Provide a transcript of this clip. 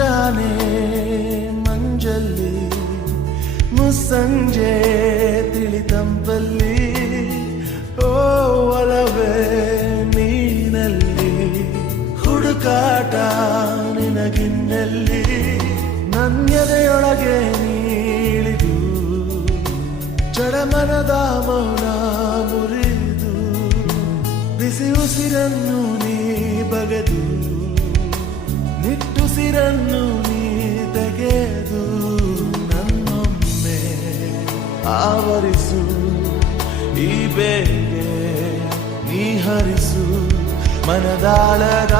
ಮುಂಜಾನೆ ಮಂಜಲ್ಲಿ ಮುಸ್ಸಂಜೆ ತಿಳಿತಂಪಲ್ಲಿ ಓ ಒಲವೇ ನೀನಲ್ಲಿ ಹುಡುಕಾಟ ನಿನಗಿನ್ನಲ್ಲಿ ನನ್ಯದೆಯೊಳಗೆ ನೀಳಿದು ಚಡಮನದ ಮೌನ ಮುರಿದು ಬಿಸಿ ಉಸಿರನ್ನು ನೀ ಬಗೆದು ನಿಟ್ಟುಸಿರನ್ನು ನೀ ತೆಗೆದು ನನ್ನೊಮ್ಮೆ ಆವರಿಸು ಈ ಬೇಗೆ ನೀ ಹರಿಸು ಮನದಾಳದ